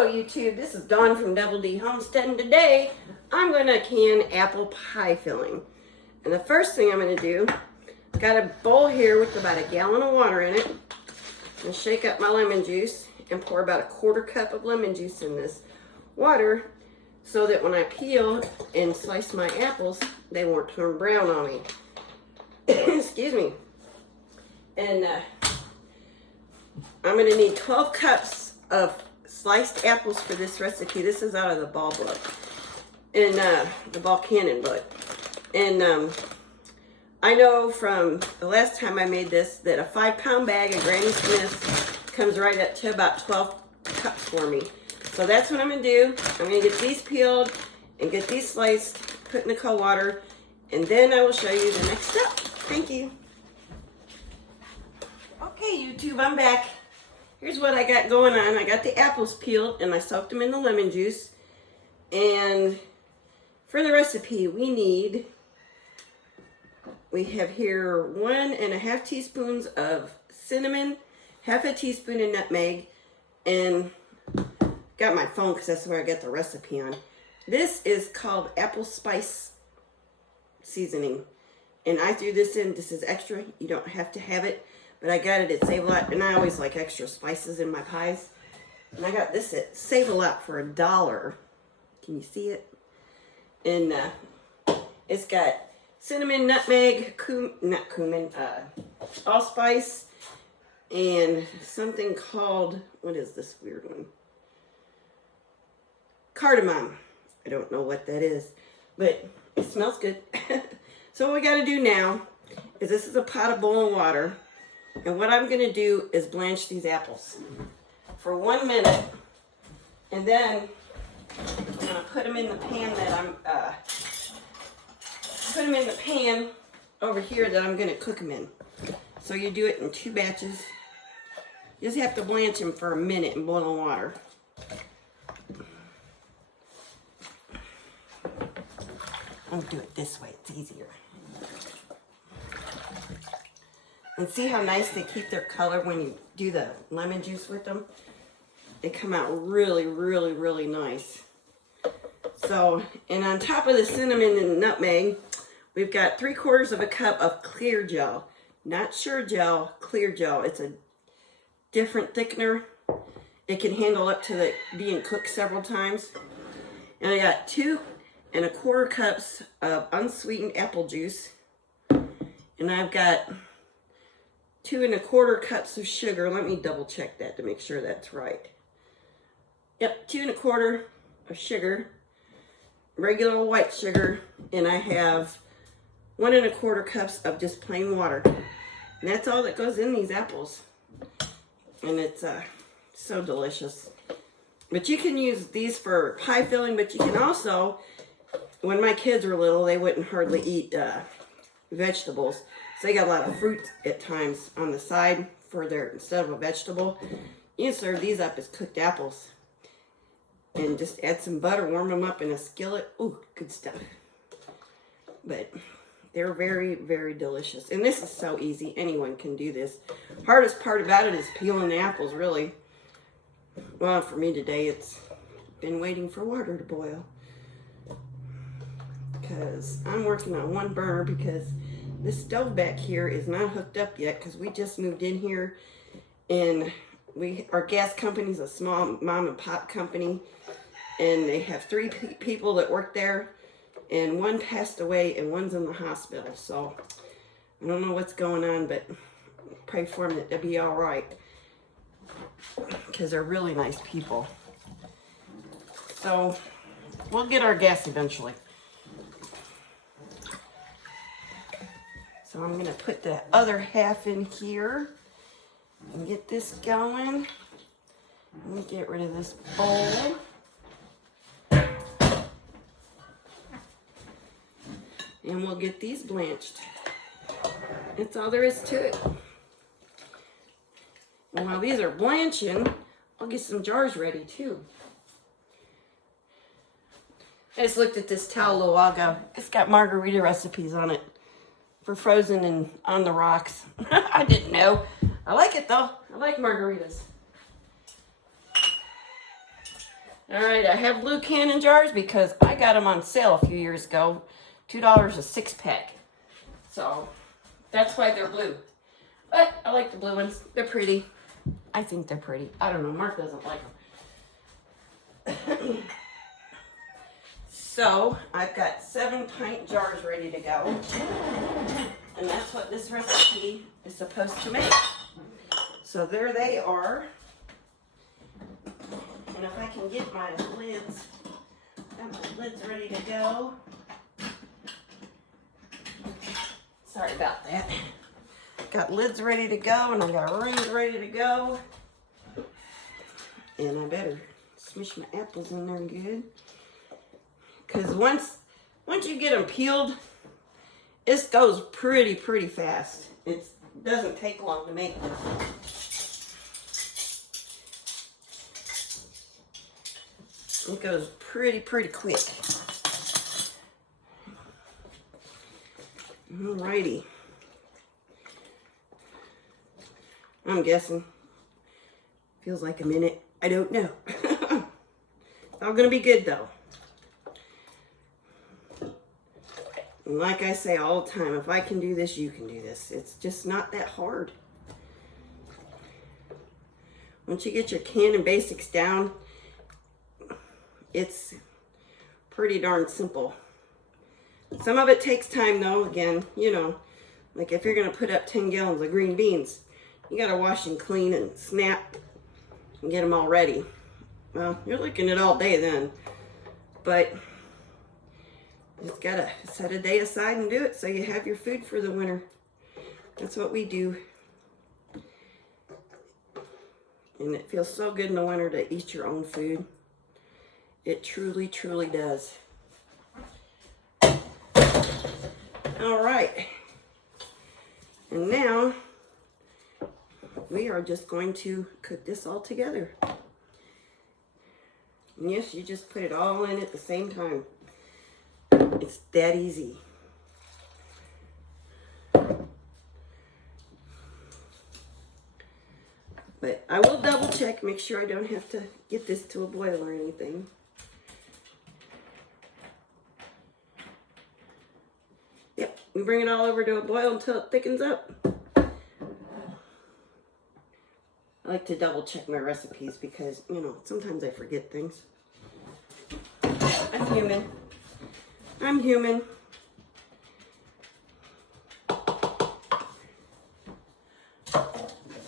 Hello YouTube, this is Dawn from Double D Homestead, and today I'm going to can apple pie filling. And the first thing I'm going to do, got a bowl here with about a gallon of water in it. And shake up my lemon juice and pour about a quarter cup of lemon juice in this water so that when I peel and slice my apples, they won't turn brown on me. Excuse me. And I'm going to need 12 cups of sliced apples for this recipe. This is out of the Ball book, and the Ball Cannon book. And I know from the last time I made this that a 5-pound bag of Granny Smith's comes right up to about 12 cups for me. So that's what I'm going to do. I'm going to get these peeled and get these sliced, put in the cold water, and then I will show you the next step. Thank you. Okay, YouTube, I'm back. Here's what I got going on. I got the apples peeled and I soaked them in the lemon juice. And for the recipe, we have here 1.5 teaspoons of cinnamon, half a teaspoon of nutmeg, and got my phone because that's where I got the recipe on. This is called apple spice seasoning. And I threw this in. This is extra. You don't have to have it. But I got it at Save A Lot, and I always like extra spices in my pies. And I got this at Save A Lot for $1. Can you see it? And it's got cinnamon, nutmeg, allspice, and something called, what is this weird one? Cardamom. I don't know what that is, but it smells good. So what we got to do now is this is a pot of boiling water. And what I'm going to do is blanch these apples for 1 minute. And then I'm going to put them in the pan that put them in the pan over here that I'm going to cook them in. So you do it in 2 batches. You just have to blanch them for 1 minute in boiling water. I'll do it this way, it's easier. And see how nice they keep their color when you do the lemon juice with them? They come out really, really, really nice. So, and on top of the cinnamon and nutmeg, we've got 3/4 cup of clear gel. Not Sure Gel, clear gel. It's a different thickener. It can handle up to being cooked several times. And I got 2¼ cups of unsweetened apple juice. And I've got 2¼ cups of sugar. Let me double check that to make sure that's right. Yep, 2¼ of sugar, regular white sugar, and I have 1¼ cups of just plain water. And that's all that goes in these apples. And it's so delicious. But you can use these for pie filling, but you can also, when my kids were little, they wouldn't hardly eat vegetables. So they got a lot of fruit at times on the side for their, instead of a vegetable. You can serve these up as cooked apples. And just add some butter, warm them up in a skillet. Ooh, good stuff. But they're very, very delicious. And this is so easy. Anyone can do this. Hardest part about it is peeling the apples, really. Well, for me today, it's been waiting for water to boil. Because I'm working on 1 burner because this stove back here is not hooked up yet because we just moved in here, and our gas company is a small mom and pop company, and they have 3 people that work there, and 1 passed away and 1's in the hospital. So I don't know what's going on, but pray for them that they'll be all right because they're really nice people. So we'll get our gas eventually. So I'm going to put the other half in here and get this going. Let me get rid of this bowl. And we'll get these blanched. That's all there is to it. And while these are blanching, I'll get some jars ready too. I just looked at this towel a little while ago. It's got margarita recipes on it for frozen and on the rocks. I didn't know. I like it though. I like margaritas. All right, I have blue cannon jars because I got them on sale a few years ago. $2 a 6-pack. So that's why they're blue. But I like the blue ones. They're pretty. I think they're pretty. I don't know. Mark doesn't like them. So I've got 7 pint jars ready to go. And that's what this recipe is supposed to make. So there they are. And if I can get my lids, got my lids ready to go. Sorry about that. Got lids ready to go, and I got rings ready to go. And I better smush my apples in there good. Because once you get them peeled, this goes pretty fast. It doesn't take long to make this. It goes pretty quick. Alrighty. I'm guessing. Feels like a minute. I don't know. It's all gonna be good though. And like I say all the time, if I can do this, you can do this. It's just not that hard. Once you get your Cannon basics down, it's pretty darn simple. Some of it takes time though, again, you know, like if you're gonna put up 10 gallons of green beans, you gotta wash and clean and snap and get them all ready. Well, you're looking at all day then, but you just gotta set a day aside and do it so you have your food for the winter. That's what we do. And it feels so good in the winter to eat your own food. It truly does. All right. And now we are just going to cook this all together. And yes, you just put it all in at the same time. It's that easy. But I will double check, make sure I don't have to get this to a boil or anything. Yep, we bring it all over to a boil until it thickens up. I like to double check my recipes because, you know, sometimes I forget things. I'm human. I'm human.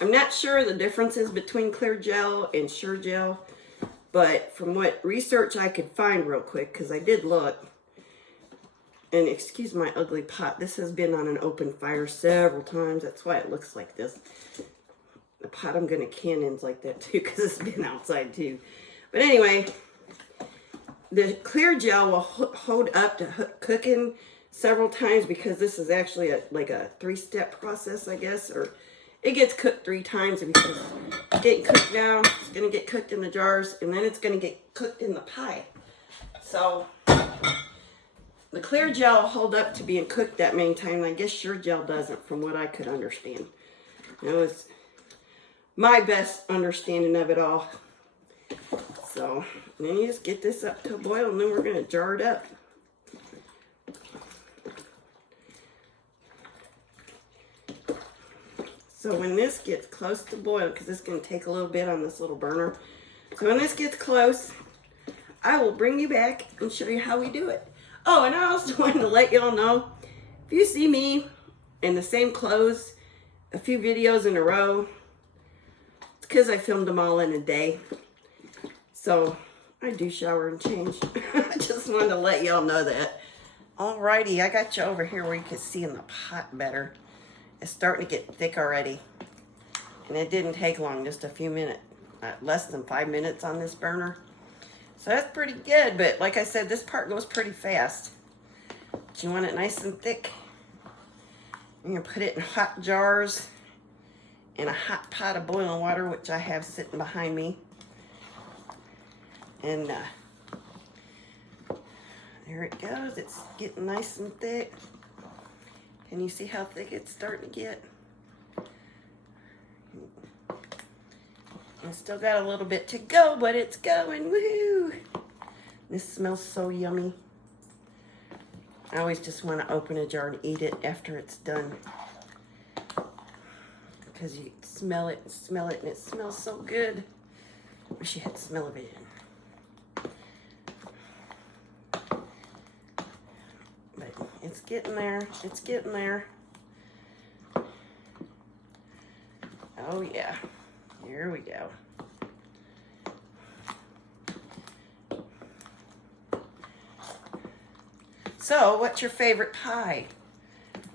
I'm not sure the differences between clear gel and sure gel, but from what research I could find real quick, because I did look, and excuse my ugly pot, this has been on an open fire several times, that's why it looks like this. The pot I'm gonna can in's like that too, because it's been outside too. But anyway, the clear gel will hold up to cooking several times because this is actually like a 3-step process, I guess, or it gets cooked 3 times because it's getting cooked now, it's gonna get cooked in the jars, and then it's gonna get cooked in the pie. So the clear gel will hold up to being cooked that many times. I guess sure gel doesn't, from what I could understand. It was my best understanding of it all. So then you just get this up to a boil, and then we're gonna jar it up. So when this gets close to boil, because it's going to take a little bit on this little burner. So when this gets close, I will bring you back and show you how we do it. Oh, and I also wanted to let y'all know, if you see me in the same clothes a few videos in a row, it's because I filmed them all in a day. So I do shower and change. I just wanted to let y'all know that. Alrighty, I got you over here where you can see in the pot better. It's starting to get thick already. And it didn't take long, just a few minutes. Less than 5 minutes on this burner. So that's pretty good, but like I said, this part goes pretty fast. But you want it nice and thick. You're gonna put it in hot jars in a hot pot of boiling water, which I have sitting behind me. And there it goes. It's getting nice and thick. Can you see how thick it's starting to get? I still got a little bit to go, but it's going. Woohoo! This smells so yummy. I always just want to open a jar and eat it after it's done. Because you smell it, and it smells so good. Wish you had smell-o-vision. But it's getting there. It's getting there. Oh yeah. Here we go. So, what's your favorite pie?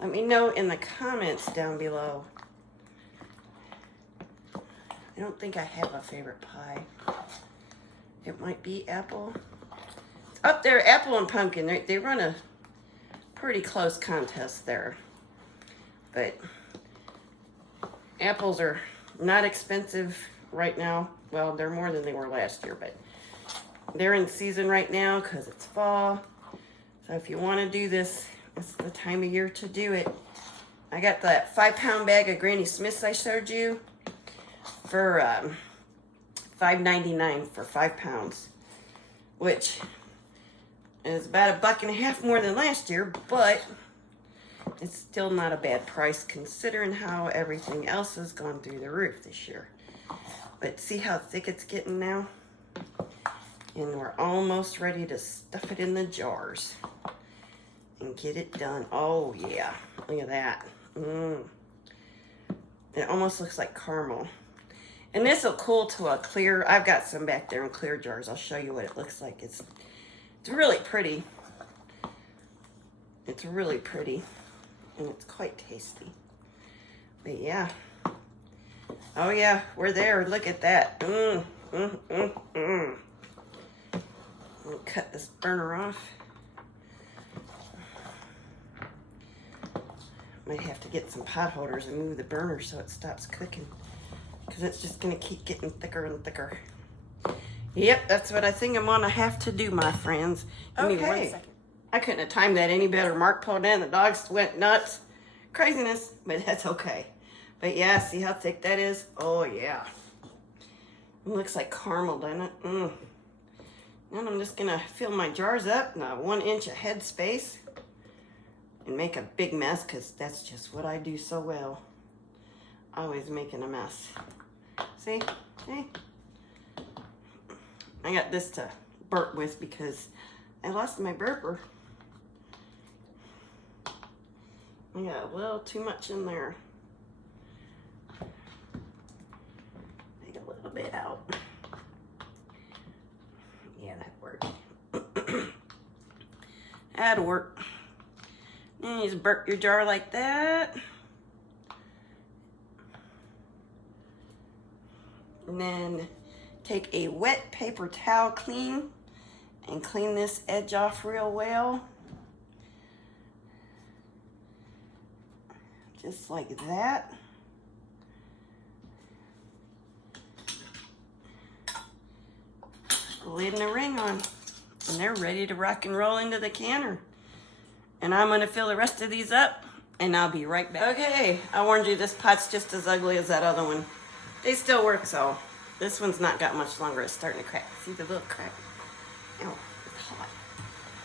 Let me know in the comments down below. I don't think I have a favorite pie. It might be apple. It's up there, apple and pumpkin. They run a pretty close contest there. But apples are not expensive right now. Well, they're more than they were last year, but they're in season right now because it's fall. So if you want to do this, it's the time of year to do it. I got that 5-pound bag of Granny Smiths I showed you for $5.99 for 5 pounds, which is about $1.50 more than last year, but it's still not a bad price considering how everything else has gone through the roof this year. But see how thick it's getting now? And we're almost ready to stuff it in the jars and get it done. Oh yeah, look at that. It almost looks like caramel. And this will cool to a clear. I've got some back there in clear jars. I'll show you what it looks like. It's really pretty. It's really pretty. And it's quite tasty. But yeah. Oh yeah, we're there. Look at that. I'll cut this burner off. Might have to get some pot holders and move the burner so it stops cooking, because it's just going to keep getting thicker and thicker. Yep, that's what I think I'm going to have to do, my friends. Give me 1 second. I couldn't have timed that any better. Mark pulled in, the dogs went nuts. Craziness, but that's okay. But yeah, see how thick that is? Oh yeah. It looks like caramel, doesn't it? Then I'm just going to fill my jars up in a 1 inch of head space and make a big mess, because that's just what I do so well. Always making a mess. See? Hey. I got this to burp with because I lost my burper. I got a little too much in there. Take a little bit out. Yeah, that worked. That'll work. And you just burp your jar like that. And then take a wet paper towel and clean this edge off real well. Just like that. Lid and a ring on. And they're ready to rock and roll into the canner. And I'm going to fill the rest of these up, and I'll be right back. Okay, I warned you, this pot's just as ugly as that other one. They still work, so this one's not got much longer. It's starting to crack. See the little crack? Ow, it's hot.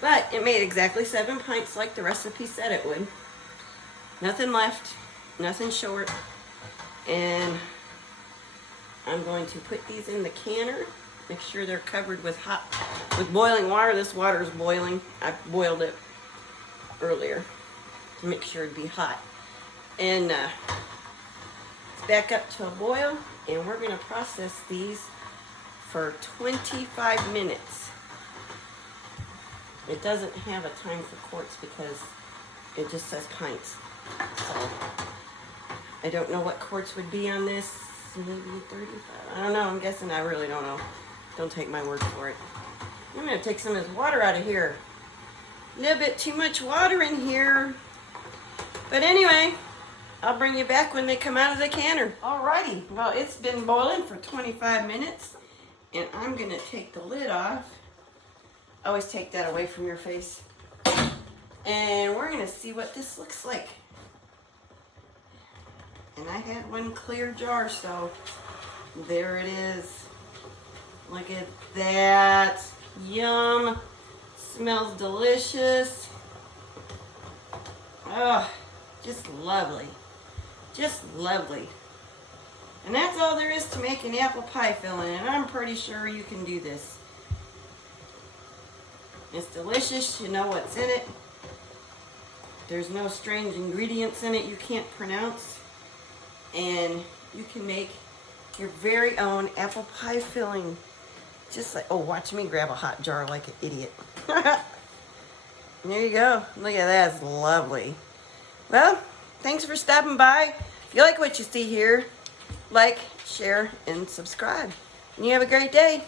But it made exactly 7 pints like the recipe said it would. Nothing left, nothing short. And I'm going to put these in the canner. Make sure they're covered with boiling water. This water is boiling. I boiled it earlier to make sure it'd be hot. And it's back up to a boil, and we're going to process these for 25 minutes. It doesn't have a time for quarts because it just says pints. So I don't know what quarts would be on this. Maybe 35. I don't know. I'm guessing. I really don't know. Don't take my word for it. I'm going to take some of this water out of here. A little bit too much water in here. But anyway, I'll bring you back when they come out of the canner. Alrighty, well, it's been boiling for 25 minutes, and I'm gonna take the lid off. Always take that away from your face. And we're gonna see what this looks like. And I had one clear jar, so there it is. Look at that. Yum. Smells delicious. Oh, just lovely. Just lovely. And that's all there is to make an apple pie filling, and I'm pretty sure you can do this. It's delicious. You know what's in it. There's no strange ingredients in it you can't pronounce. And you can make your very own apple pie filling. Just like, oh, watch me grab a hot jar like an idiot. There you go. Look at that. It's lovely. Well, thanks for stopping by. If you like what you see here, like, share, and subscribe. And you have a great day.